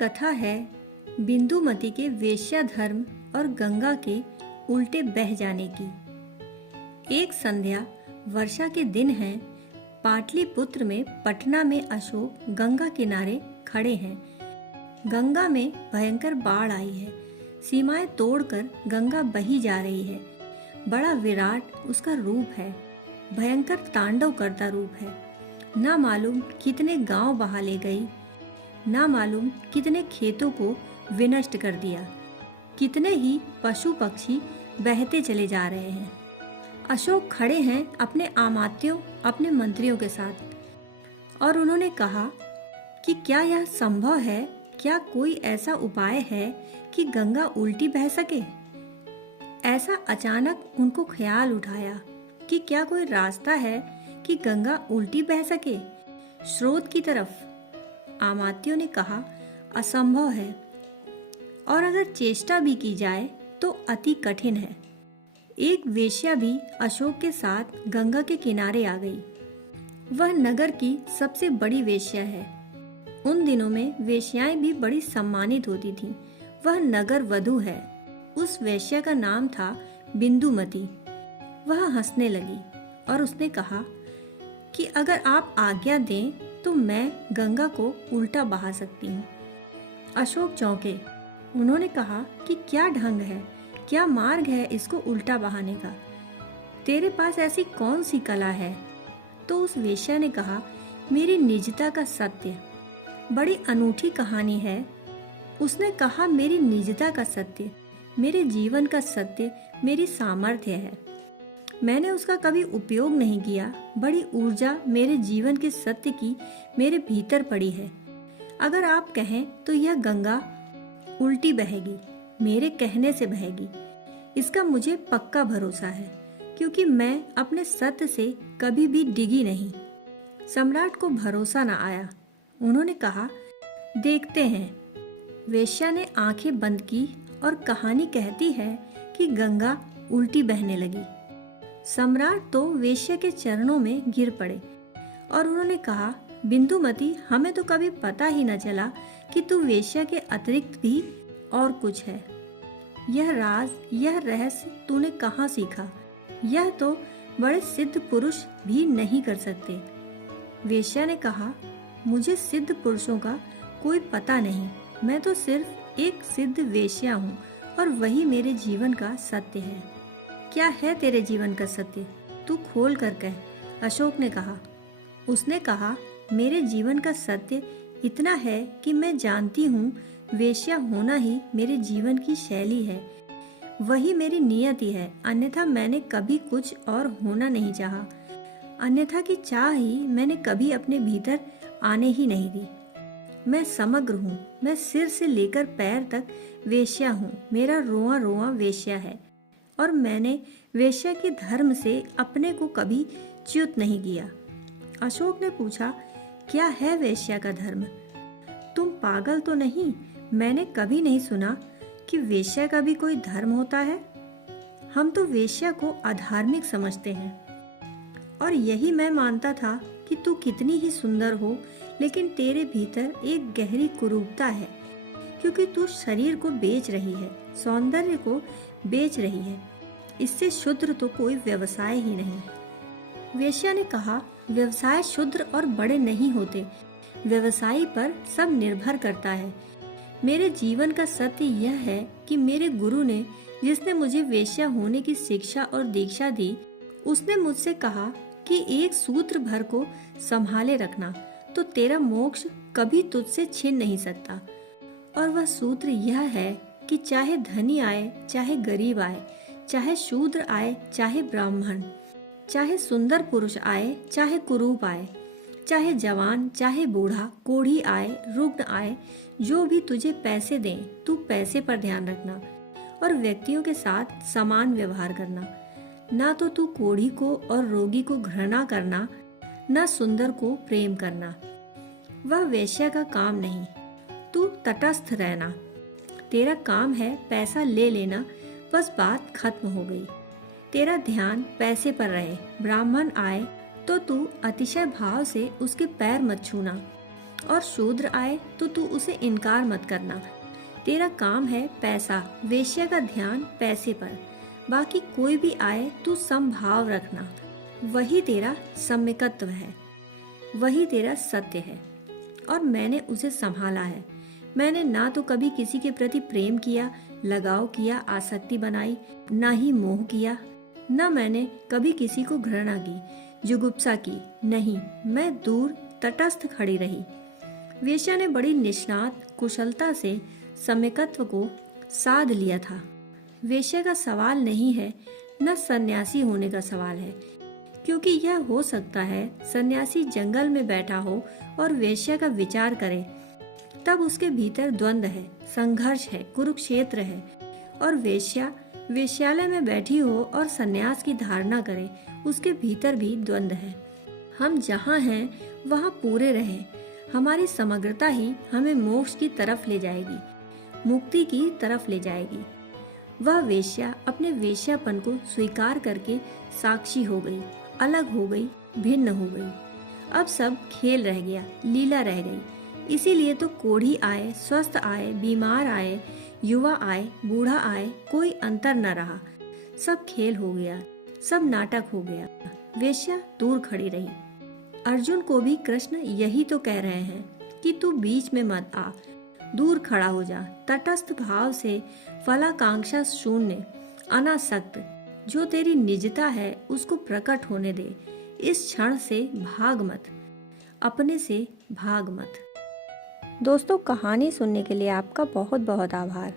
कथा है बिंदुमती के वेश्या धर्म और गंगा के उल्टे बह जाने की। एक संध्या वर्षा के दिन है। पाटलिपुत्र में पटना में अशोक गंगा किनारे खड़े हैं। गंगा में भयंकर बाढ़ आई है। सीमाएं तोड़कर गंगा बही जा रही है। बड़ा विराट उसका रूप है, भयंकर तांडव करता रूप है। ना मालूम कितने गांव बहा ले गई, ना मालूम कितने खेतों को विनष्ट कर दिया, कितने ही पशु पक्षी बहते चले जा रहे हैं। अशोक खड़े हैं अपने आमात्यों, अपने मंत्रियों के साथ, और उन्होंने कहा कि क्या यह संभव है, क्या कोई ऐसा उपाय है कि गंगा उल्टी बह सके। ऐसा अचानक उनको ख्याल उठाया कि क्या कोई रास्ता है कि गंगा उल्टी बह सके स्रोत की तरफ। आमात्यों ने कहा असंभव है, और अगर चेष्टा भी की जाए तो अति कठिन है। एक वेश्या भी अशोक के साथ गंगा के किनारे आ गई। वह नगर की सबसे बड़ी वेश्या है। उन दिनों में वेश्याएं भी बड़ी सम्मानित होती थीं। वह नगर वधू है। उस वेश्या का नाम था बिंदुमती। वह हंसने लगी और उसने कहा कि अगर आप आज्ञा दें तो मैं गंगा को उल्टा बहा सकती हूँ। अशोक चौंके। उन्होंने कहा कि क्या ढंग है, क्या मार्ग है इसको उल्टा बहाने का। तेरे पास ऐसी कौन सी कला है। तो उस वेश्या ने कहा मेरी निजता का सत्य। बड़ी अनूठी कहानी है। उसने कहा मेरी निजता का सत्य, मेरे जीवन का सत्य, मेरी सामर्थ्य है। मैंने उसका कभी उपयोग नहीं किया। बड़ी ऊर्जा मेरे जीवन के सत्य की मेरे भीतर पड़ी है। अगर आप कहें तो यह गंगा उल्टी बहेगी, मेरे कहने से बहेगी। इसका मुझे पक्का भरोसा है, क्योंकि मैं अपने सत्य से कभी भी डिगी नहीं। सम्राट को भरोसा न आया। उन्होंने कहा देखते हैं। वेश्या ने आंखें बंद की और कहानी कहती है कि गंगा उल्टी बहने लगी। सम्राट तो वेश्या के चरणों में गिर पड़े और उन्होंने कहा बिंदुमती, हमें तो कभी पता ही न चला कि तू वेश्या के अतिरिक्त भी और कुछ है। यह राज, यह रहस्य तूने कहाँ सीखा। यह तो बड़े सिद्ध पुरुष भी नहीं कर सकते। वेश्या ने कहा मुझे सिद्ध पुरुषों का कोई पता नहीं। मैं तो सिर्फ एक सिद्ध वेश्या हूँ और वही मेरे जीवन का सत्य है। क्या है तेरे जीवन का सत्य, तू खोल कर कह। अशोक ने कहा। उसने कहा मेरे जीवन का सत्य इतना है कि मैं जानती हूँ वेश्या होना ही मेरे जीवन की शैली है, वही मेरी नियति है। अन्यथा मैंने कभी कुछ और होना नहीं चाहा। अन्यथा की चाह ही मैंने कभी अपने भीतर आने ही नहीं दी। मैं समग्र हूँ। मैं सिर से लेकर पैर तक वेश्या हूँ। मेरा रोआ रोआ वेश्या है, और मैंने वेश्या के धर्म से अपने को कभी च्युत नहीं किया। अशोक ने पूछा क्या है वेश्या का धर्म। तुम पागल तो नहीं। मैंने कभी नहीं सुना कि वेश्या का भी कोई धर्म होता है। हम तो वेश्या को अधार्मिक समझते हैं, और यही मैं मानता था कि तू कितनी ही सुंदर हो, लेकिन तेरे भीतर एक गहरी कुरूपता है, क्योंकि तू शरीर को बेच रही है, सौंदर्य को बेच रही है। इससे शूद्र तो कोई व्यवसाय ही नहीं। वेश्या ने कहा व्यवसाय शूद्र और बड़े नहीं होते, व्यवसायी पर सब निर्भर करता है। मेरे जीवन का सत्य यह है कि मेरे गुरु ने, जिसने मुझे वेश्या होने की शिक्षा और दीक्षा दी, उसने मुझसे कहा कि एक सूत्र भर को संभाले रखना तो तेरा मोक्ष कभी तुझसे छिन नहीं सकता। और वह सूत्र यह है कि चाहे धनी आए, चाहे गरीब आए, चाहे शूद्र आए, चाहे ब्राह्मण, चाहे सुंदर पुरुष आए, चाहे कुरूप आए, चाहे जवान, चाहे बूढ़ा, कोढ़ी आए, रुग्ण आए, जो भी तुझे पैसे दें, तू पैसे पर ध्यान रखना और व्यक्तियों के साथ समान व्यवहार करना। ना तो तू कोढ़ी को और रोगी को घृणा करना, ना सुंदर को प्रेम करना। वह वेश्या का काम नहीं। तू तटस्थ रहना। तेरा काम है पैसा ले लेना, बस बात खत्म हो गई। तेरा ध्यान पैसे पर रहे। ब्राह्मण आए तो तू अतिशय भाव से उसके पैर मत छूना। और शूद्र आए तो तू उसे इनकार मत करना। तेरा काम है पैसा, वेश्या का ध्यान पैसे पर। बाकी कोई भी आए तू समभाव रखना। वही तेरा सम्यकत्व है, वही तेरा सत्य है। और मैंने उसे संभाला है। मैंने ना तो कभी किसी के प्रति प्रेम किया, लगाव किया, आसक्ति बनाई, ना ही मोह किया। ना मैंने कभी किसी को घृणा की, जुगुप्सा की। नहीं, मैं दूर तटस्थ खड़ी रही। वेश्या ने बड़ी निष्णात कुशलता से सम्यकत्व को साध लिया था। वेश्या का सवाल नहीं है, न सन्यासी होने का सवाल है, क्योंकि यह हो सकता है सन्यासी जंगल में बैठा हो और वेश्या का विचार करे, तब उसके भीतर द्वंद्व है, संघर्ष है, कुरुक्षेत्र है। और वेश्या वेश्यालय में बैठी हो और सन्यास की धारणा करे, उसके भीतर भी द्वंद्व है। हम जहाँ हैं वहाँ पूरे रहें। हमारी समग्रता ही हमें मोक्ष की तरफ ले जाएगी, मुक्ति की तरफ ले जाएगी। वह वेश्या अपने वेश्यापन को स्वीकार करके साक्षी हो गई, अलग हो गई, भिन्न हो गई। अब सब खेल रह गया, लीला रह गई। इसीलिए तो कोढ़ी आए, स्वस्थ आए, बीमार आए, युवा आए, बूढ़ा आए, कोई अंतर न रहा। सब खेल हो गया, सब नाटक हो गया। वेश्या दूर खड़ी रही। अर्जुन को भी कृष्ण यही तो कह रहे हैं कि तू बीच में मत आ, दूर खड़ा हो जा। तटस्थ भाव से, फलाकांक्षा शून्य, अनासक्त, जो तेरी निजता है उसको प्रकट होने दे। इस क्षण से भाग मत, अपने से भाग मत। दोस्तों, कहानी सुनने के लिए आपका बहुत बहुत आभार।